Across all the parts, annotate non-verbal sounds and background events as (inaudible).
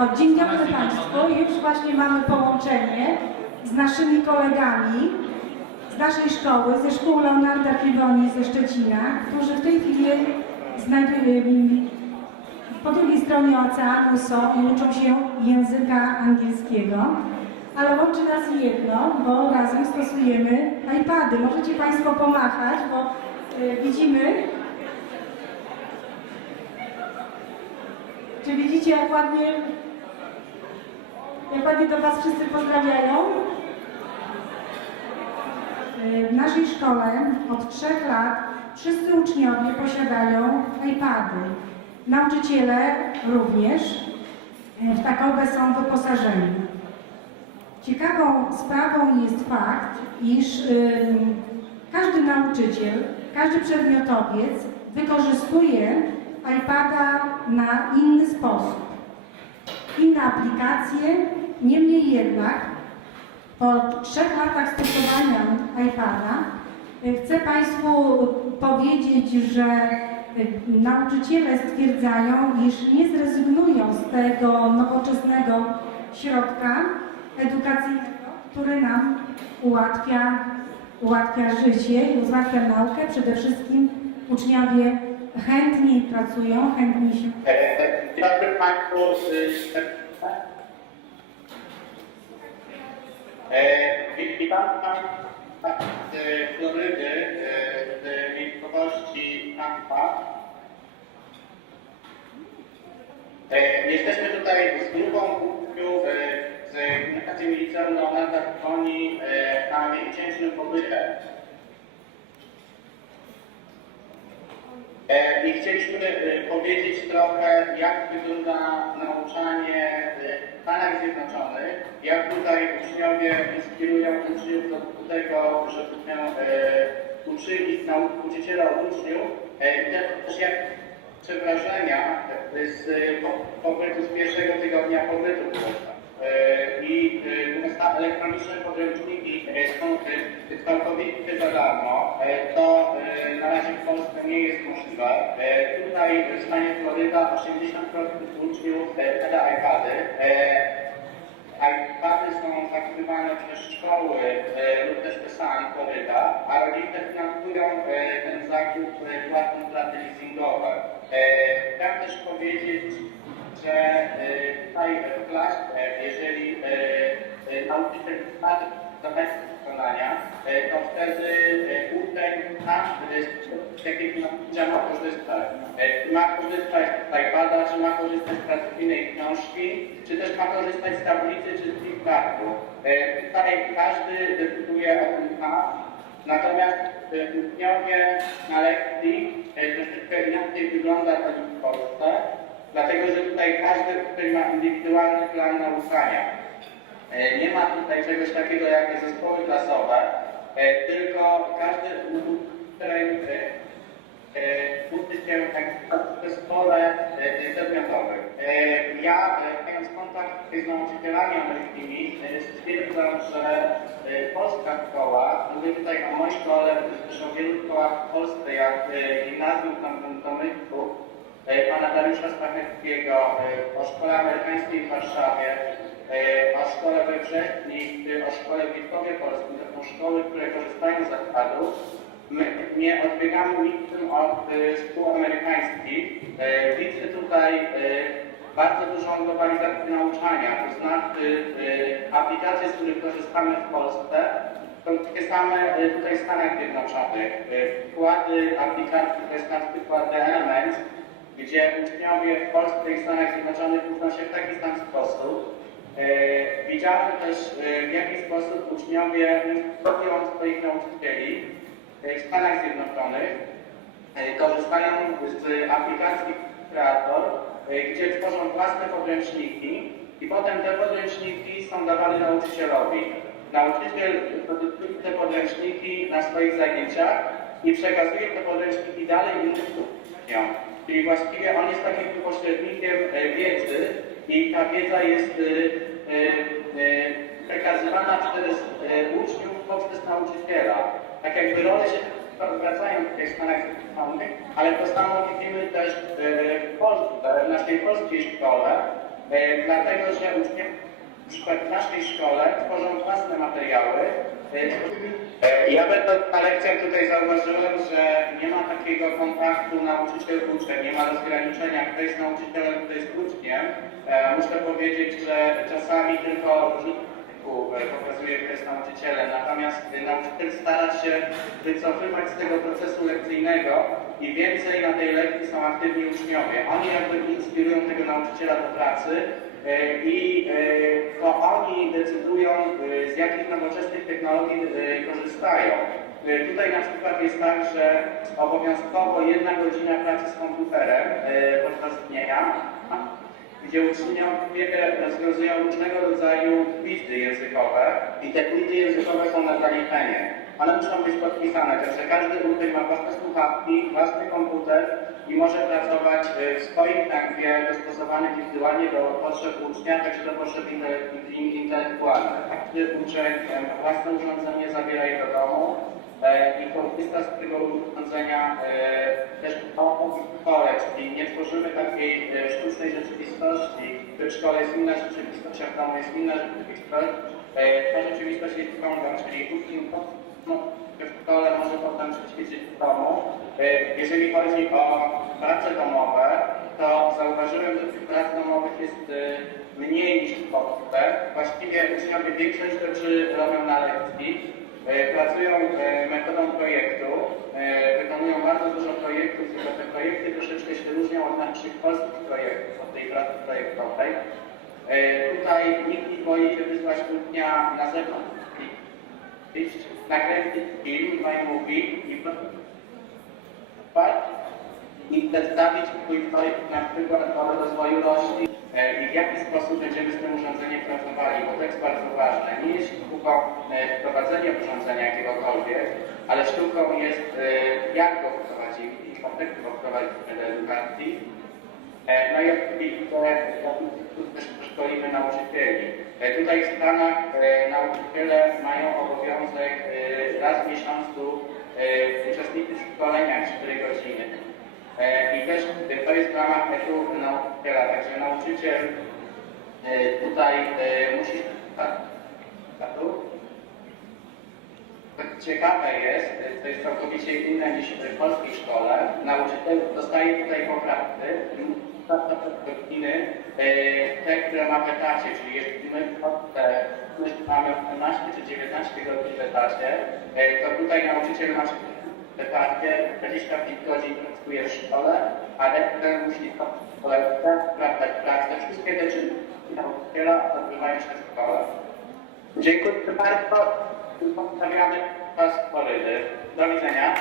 O, dzień dobry Państwu. Już właśnie mamy połączenie z naszymi kolegami z naszej szkoły, ze szkół Leonarda Piwoni ze Szczecina, którzy w tej chwili znajdują po drugiej stronie oceanu są i uczą się języka angielskiego. Ale łączy nas jedno, bo razem stosujemy iPady. Możecie Państwo pomachać, bo y, widzimy, Czy widzicie, jak ładnie, jak ładnie do Was wszyscy pozdrawiają? Y, W naszej szkole od trzech lat wszyscy uczniowie posiadają iPady. Nauczyciele również y, w takowe są wyposażeni. Ciekawą sprawą jest fakt, iż każdy nauczyciel, każdy przedmiotowiec wykorzystuje iPada na inny sposób. Inne aplikacje, niemniej jednak po trzech latach stosowania iPada y, chcę Państwu powiedzieć, że y, nauczyciele stwierdzają, iż nie zrezygnują z tego nowoczesnego środka edukacyjnego, który nam ułatwia, ułatwia życie i ułatwia naukę. Przede wszystkim uczniowie chętniej pracują, chętniej się E, dobry Państwu. Witam z Florydy, z miejscowości Tampa. E, Jesteśmy tutaj z grupą uczniów e, z Gimnazjum Liceum Leonarda Koni na miesięcznym pobycie. E, I chcieliśmy e, powiedzieć trochę, jak wygląda nauczanie w Stanach Zjednoczonych, jak tutaj uczniowie inspirują uczniów do tego, żeby się e, uczyli nauczyciela od uczniów e, też jak wrażenia z z pierwszego tygodnia pobytu. E, I e, elektroniczne podręczniki e, są e, całkowicie za darmo. E, To e, na razie w Polsce nie jest możliwe. E, Tutaj w stanie Floryda 80% uczniów e, posiada iPady. E, iPady są zakrywane przez szkoły e, lub też PSAN Floryda, a rodzice finansują e, ten zakup e, płatne straty leasingowe. E, Chciałem też powiedzieć, że w klasie, e, jeżeli e, e, nauczyciel do bez wykonania, to wtedy uczeń każdy z jakiego narzędzia ma korzystać. Ma korzystać z iPada, czy ma korzystać z tradycyjnej książki, czy też ma korzystać z tablicy, czy z flipchartu. E, Tutaj każdy decyduje o tym sam. Natomiast e, uczniowie na lekcji troszeczkę inaczej wygląda to w Polsce, dlatego że tutaj każdy uczeń ma indywidualny plan nauczania. E, Nie ma tutaj czegoś takiego jak zespoły klasowe, e, tylko każdy uczeń e, uczy się tak w zespole przedmiotowych. E, Ja, mając kontakt z nauczycielami amerykańskimi, stwierdzam, że polska szkoła, mówię tutaj o mojej szkole, też o wielu szkołach w Polsce, jak gimnazjum tam w Tomyku, pana Dariusza Stacheckiego, e, o szkole amerykańskiej w Warszawie, e, o szkole we Wrześni, o szkole w Witkowie Polskim, to są szkoły, które korzystają z zakładów. My nie odbiegamy niczym od szkół amerykańskich. E, widzę tutaj e, bardzo dużą globalizację nauczania, to znaczy e, aplikacje, z których korzystamy w Polsce, są takie same e, tutaj w Stanach Zjednoczonych. E, Przykłady aplikacji to jest na przykład The Elements, gdzie uczniowie w Polsce i Stanach Zjednoczonych uczą się w taki sam sposób. E, Widziałem też, e, w jaki sposób uczniowie robią swoich nauczycieli e, w Stanach Zjednoczonych. E, Korzystają z aplikacji Creator, gdzie tworzą własne podręczniki i potem te podręczniki są dawane nauczycielowi. Nauczyciel produkuje te podręczniki na swoich zajęciach i przekazuje te podręczniki dalej innym uczniom. Czyli właściwie on jest takim pośrednikiem e, wiedzy i ta wiedza jest e, e, przekazywana przez uczniów poprzez nauczyciela. Tak jakby role się odwracają tutaj w Stanach Zjednoczonych, ale to samo widzimy też w Polsce, w naszej polskiej szkole, dlatego że uczniowie na przykład w naszej szkole tworzą własne materiały. E, Ja będąc na lekcjach tutaj zauważyłem, że nie ma takiego kontaktu nauczyciel-uczeń, nie ma rozgraniczenia, kto jest nauczycielem, kto jest uczniem. E, Muszę powiedzieć, że czasami tylko oku, e, pokazuje, kto jest nauczycielem, natomiast nauczyciel stara się wycofywać z tego procesu lekcyjnego i więcej na tej lekcji są aktywni uczniowie. Oni jakby inspirują tego nauczyciela do pracy i oni decydują, e, z jakich nowoczesnych technologii e, korzystają. E, Tutaj na przykład jest tak, że obowiązkowo jedna godzina pracy z komputerem podczas dnia, gdzie uczniowie rozwiązują różnego rodzaju quizy językowe i te quizy językowe są na zaliczenie. One muszą być podpisane, także każdy uczeń ma własne słuchawki, własny komputer i może pracować e, w swoim tempie dostosowanym indywidualnie do potrzeb ucznia, także do potrzeb intelek- in- intelektualnych. Każdy uczeń ma własne urządzenie, zabiera je do domu e, i korzysta z tego urządzenia też w szkole, czyli nie tworzymy takiej sztucznej rzeczywistości. W szkole jest inna rzeczywistość, a w domu jest inna rzeczywistość. Ta rzeczywistość jest ciągła, czyli uczeń szkole może potem ćwiczyć w domu. E, Jeżeli chodzi o prace domowe, to zauważyłem, że tych prac domowych jest e, mniej niż w Polsce. Właściwie uczniowie większość rzeczy robią na lekcji. E, Pracują metodą projektu, wykonują bardzo dużo projektów, tylko te projekty troszeczkę się różnią od naszych polskich projektów, od tej pracy projektowej. Tutaj nikt nie boi się wysłać ucznia na zewnątrz, i iść nakręcić film, movie i i przedstawić swój projekt na przykład o rozwoju roślin e, i w jaki sposób będziemy z tym urządzeniem pracowali, bo to jest bardzo ważne. Nie jest sztuką e, wprowadzenie urządzenia jakiegokolwiek, ale sztuką jest e, jak go wprowadzić i kontekst go wprowadzić do edukacji. E, No i oczywiście szkolimy nauczycieli. E, Tutaj w Stanach e, nauczyciele mają obowiązek raz w miesiącu uczestniczyć w szkoleniach 4 godziny. I też to jest w ramach etu nauczyciela, także nauczyciel tutaj musi... Ciekawe jest, to jest całkowicie inne niż w polskiej szkole. Nauczyciel dostaje tutaj poprawky, godziny, e, te, które ma w etacie, czyli jeśli my my mamy 18 czy 19 godzin w etacie, e, to tutaj nauczyciel ma w etacie 25 godzin pracuje w szkole, a rektor musi sprawdzać pracę. Wszystkie te czynniki nauczyciela odbywają się w szkole. Dziękuję bardzo. Pozdrawiamy Was z Florydy. Do widzenia.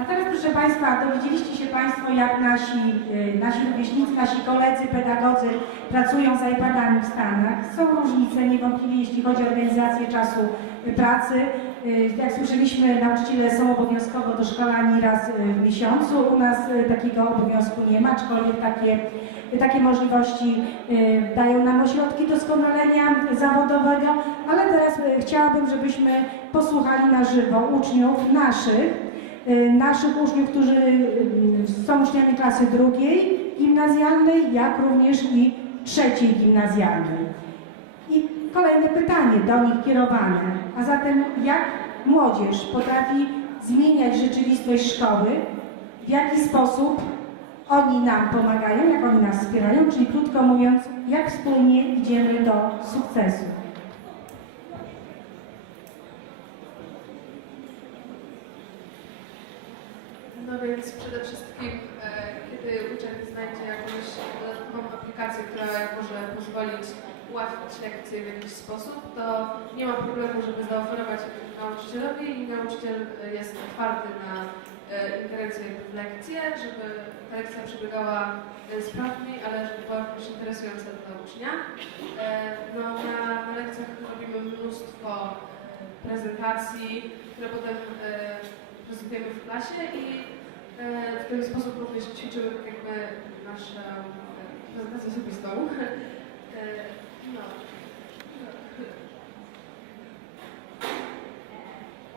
A teraz proszę Państwa, dowiedzieliście się Państwo, jak nasi, y, nasi rówieśnicy, nasi koledzy, pedagodzy pracują z iPadami w Stanach. Są różnice niewątpliwie, jeśli chodzi o organizację czasu y, pracy. Y, Jak słyszeliśmy, nauczyciele są obowiązkowo doszkolani raz w miesiącu. U nas takiego obowiązku nie ma, aczkolwiek takie, takie możliwości dają nam ośrodki doskonalenia zawodowego. Ale teraz chciałabym, żebyśmy posłuchali na żywo uczniów naszych, naszych uczniów, którzy y, są uczniami klasy drugiej gimnazjalnej, jak również i trzeciej gimnazjalnej. I kolejne pytanie do nich kierowane. A zatem jak młodzież potrafi zmieniać rzeczywistość szkoły, w jaki sposób oni nam pomagają, jak oni nas wspierają, czyli krótko mówiąc, jak wspólnie idziemy do sukcesu. No więc przede wszystkim, e, kiedy uczeń znajdzie jakąś dodatkową aplikację, która może pozwolić ułatwić lekcję w jakiś sposób, to nie ma problemu, żeby zaoferować nauczycielowi i nauczyciel e, jest otwarty na e, ingerencję w lekcję, żeby ta lekcja przebiegała sprawniej, ale żeby była również interesująca dla ucznia. No, na, na lekcjach robimy mnóstwo prezentacji, które potem prezentujemy w klasie i w ten sposób również ćwiczymy tak jakby naszą e, prezentację osobistą. (laughs) E, no.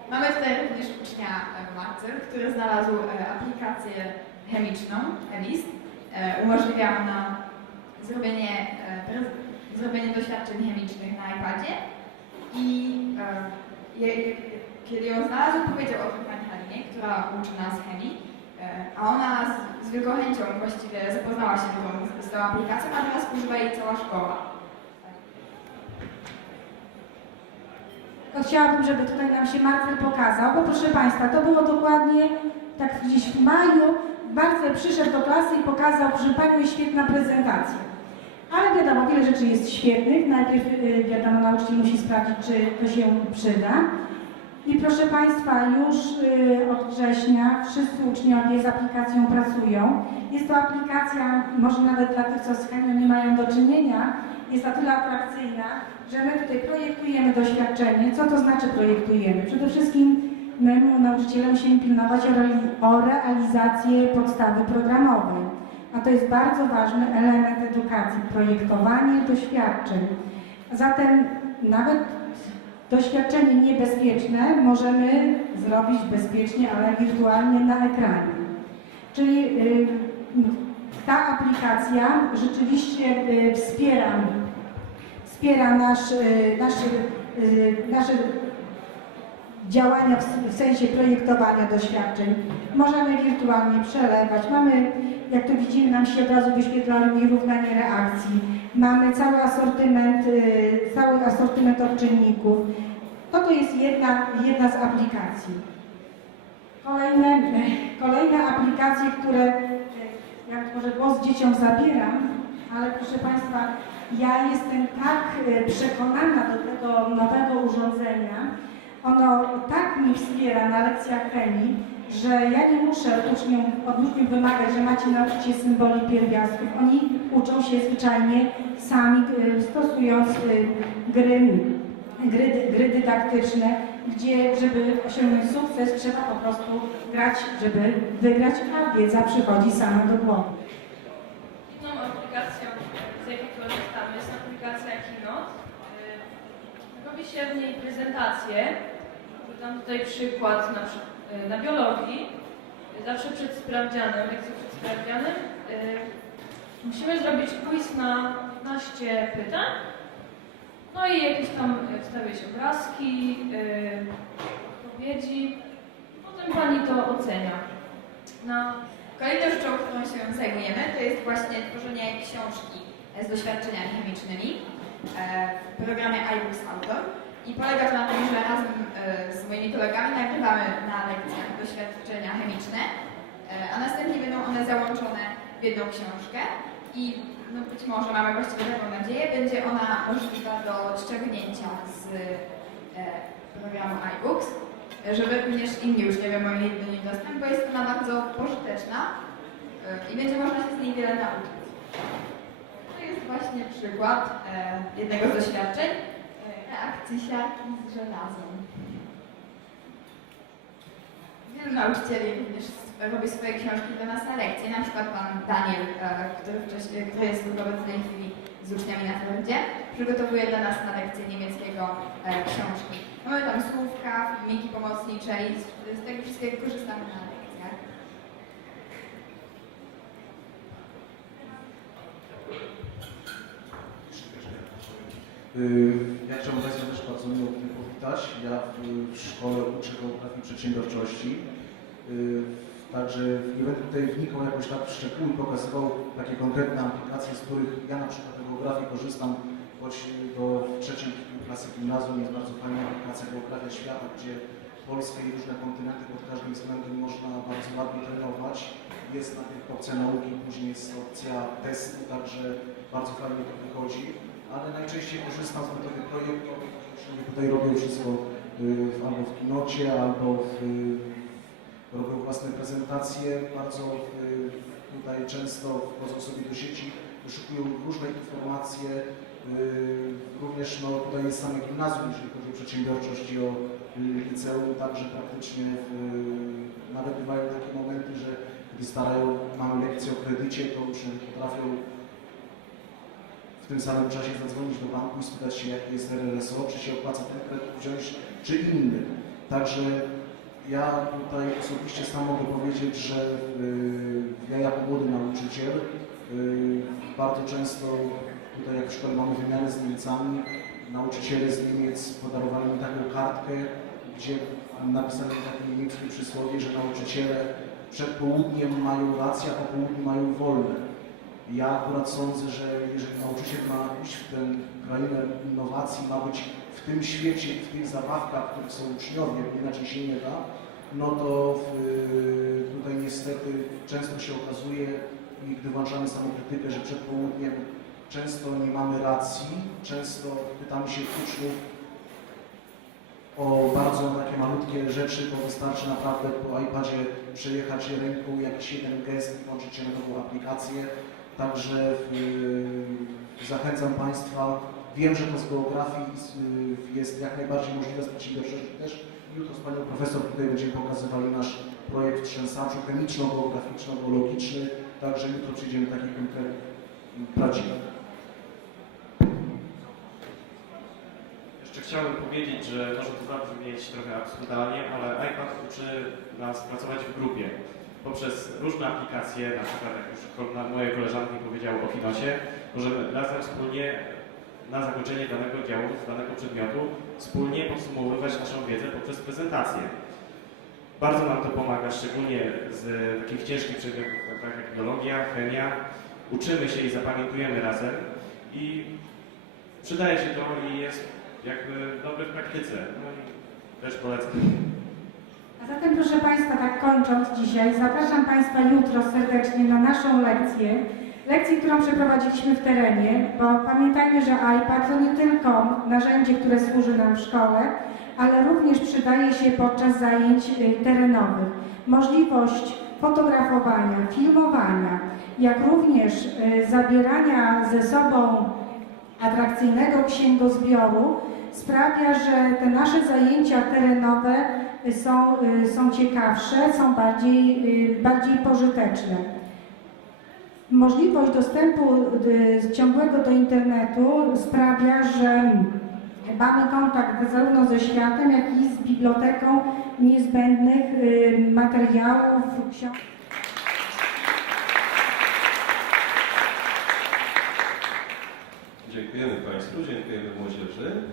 Mamy tutaj również ucznia e, Marcel, który znalazł e, aplikację chemiczną. E, Umożliwia ona zrobienie, e, zrobienie doświadczeń chemicznych na iPadzie i e, je, kiedy ją znalazł, powiedział o tym pani Halinie, która uczy nas chemii, e, a ona z, z wielką chęcią właściwie zapoznała się tą, z tą aplikacją, a teraz używa jej cała szkoła. To chciałabym, żeby tutaj nam się Marcel pokazał, bo proszę Państwa, to było dokładnie tak gdzieś w maju. Marcel przyszedł do klasy i pokazał, proszę Panią, jest świetna prezentacja. Ale wiadomo, wiele rzeczy jest świetnych. Najpierw y, wiadomo, nauczyciel musi sprawdzić, czy to się przyda. I proszę Państwa, już y, od września wszyscy uczniowie z aplikacją pracują. Jest to aplikacja, może nawet dla tych, co z chemią nie mają do czynienia, jest na tyle atrakcyjna, że my tutaj projektujemy doświadczenie. Co to znaczy projektujemy? Przede wszystkim my, nauczyciele, musimy pilnować o, reali- o realizację podstawy programowej. A to jest bardzo ważny element edukacji, projektowanie doświadczeń. Zatem nawet doświadczenie niebezpieczne możemy zrobić bezpiecznie, ale wirtualnie na ekranie. Czyli y, ta aplikacja rzeczywiście y, wspiera, wspiera nasz, y, nasze, y, nasze działania w, sensie projektowania doświadczeń. Możemy wirtualnie przelewać. Mamy, jak tu widzimy, nam się od razu wyświetlają i reakcji. Mamy cały asortyment, y, cały asortyment odczynników. To to jest jedna, jedna z aplikacji. Kolejne, kolejne aplikacje, które y, jak może głos dzieciom zabieram, ale proszę Państwa, ja jestem tak y, przekonana do tego nowego urządzenia, ono tak mnie wspiera na lekcjach chemii, że ja nie muszę od uczniów, od uczniów wymagać, że macie nauczyć się symboli pierwiastków. Oni uczą się zwyczajnie sami, y, stosując y, gry, gry, gry dydaktyczne, gdzie żeby osiągnąć sukces trzeba po prostu grać, żeby wygrać, a wiedza przychodzi sama do głowy. Inną aplikacją, z jakiej korzystamy, jest aplikacja Keynote. Y, Robi się w niej prezentację. Dam tutaj przykład na, y, na biologii. Zawsze przed sprawdzianem, lekcją przed sprawdzianem, y, musimy zrobić quiz na 15 pytań. No i jakieś tam wstawia się obrazki, y, odpowiedzi. Potem pani to ocenia. Na Kolejną rzeczą, którą się zajmujemy, to jest właśnie tworzenie książki z doświadczeniami chemicznymi e, w programie iBooks Autor. I polega to na tym, że razem e, z moimi kolegami nagrywamy na lekcjach doświadczenia chemiczne, e, a następnie będą one załączone w jedną książkę i no być może mamy właściwie taką nadzieję, będzie ona możliwa do ściągnięcia z e, programu iBooks żeby również inni uczniowie mieli do niej dostęp, bo jest ona bardzo pożyteczna i będzie można się z niej wiele nauczyć. To jest właśnie przykład jednego z doświadczeń e, reakcji siarki z żelazem. Wielu nauczycieli również robi swoje książki dla nas na lekcje, na przykład pan Daniel, e, który, wcześniej, który jest w tej chwili z uczniami na Florydzie, przygotowuje dla nas na lekcje niemieckiego e, książki. Mamy tam słówka, filmiki pomocnicze i z, z tego wszystkiego korzystamy na lekcjach. Y, Ja chciałbym Państwa też bardzo miło powitać. Ja w, w szkole uczę geografii przedsiębiorczości. Y, Także nie będę tutaj wnikał jakoś tak w szczegóły, pokazywał takie konkretne aplikacje, z których ja na przykład geografii korzystam, choć do trzeciej klasy gimnazjum jest bardzo fajna aplikacja Geografia Świata, gdzie Polskę i różne kontynenty pod każdym względem można bardzo ładnie trenować. Jest najpierw opcja nauki, później jest opcja testu, także bardzo fajnie to wychodzi ale najczęściej korzystam z metody projektowej, uczniowie tutaj robią wszystko y, w- albo w kinocie, albo w, y, robią własne prezentacje, bardzo y, tutaj często wchodzą sobie do sieci, wyszukują różne informacje, również no, tutaj jest same gimnazjum, jeżeli chodzi o przedsiębiorczość i o liceum, także praktycznie nawet bywają takie momenty, że gdy starają, mamy lekcję o kredycie, to potrafią w tym samym czasie zadzwonić do banku i spytać się, jaki jest RRSO, czy się opłaca ten kredyt wziąć, czy inny. Także ja tutaj osobiście sam mogę powiedzieć, że y, ja jako młody nauczyciel y, bardzo często tutaj jak szkole mamy wymianę z Niemcami, nauczyciele z Niemiec podarowali mi taką kartkę, gdzie napisane takie niemieckie przysłowie, że nauczyciele przed południem mają rację, a po południu mają wolne. Ja akurat sądzę, że jeżeli nauczyciel ma iść w tę krainę innowacji, ma być w tym świecie, w tych zabawkach, w których są uczniowie, inaczej się nie da, no to w, tutaj niestety często się okazuje, i gdy włączamy samokrytykę, że przed południem często nie mamy racji, często pytamy się uczniów o bardzo takie malutkie rzeczy, bo wystarczy naprawdę po iPadzie przejechać ręką jakiś jeden gest i włączyć się na nową aplikację. Także y, zachęcam Państwa. Wiem, że to z geografii y, jest jak najbardziej możliwe z przedsiębiorczości też. Jutro z Panią Profesor tutaj będziemy pokazywali nasz projekt trzęsaczu chemiczno-geograficzno-geologiczny. Także jutro przyjdziemy takich konkretnych prawdziwych. Jeszcze chciałbym powiedzieć, że może to zabrzmieć trochę absurdalnie, ale iPad uczy nas pracować w grupie. Poprzez różne aplikacje, na przykład jak już moje koleżanki powiedziały o Finosie, możemy razem wspólnie na zakończenie danego działu, danego przedmiotu, wspólnie podsumowywać naszą wiedzę poprzez prezentację. Bardzo nam to pomaga, szczególnie z takich ciężkich przedmiotów, tak jak biologia, chemia. Uczymy się i zapamiętujemy razem i przydaje się to i jest jakby dobre w praktyce. No i też polecam. A zatem proszę Państwa, tak kończąc dzisiaj, zapraszam Państwa jutro serdecznie na naszą lekcję. Lekcję, którą przeprowadziliśmy w terenie, bo pamiętajmy, że iPad to nie tylko narzędzie, które służy nam w szkole, ale również przydaje się podczas zajęć y, terenowych. Możliwość fotografowania, filmowania, jak również y, zabierania ze sobą atrakcyjnego księgozbioru sprawia, że te nasze zajęcia terenowe są, y, są ciekawsze, są bardziej, y, bardziej pożyteczne. Możliwość dostępu y, ciągłego do internetu sprawia, że mamy kontakt zarówno ze światem, jak i z biblioteką niezbędnych materiałów, książek. Dziękujemy Państwu, dziękujemy młodzieży.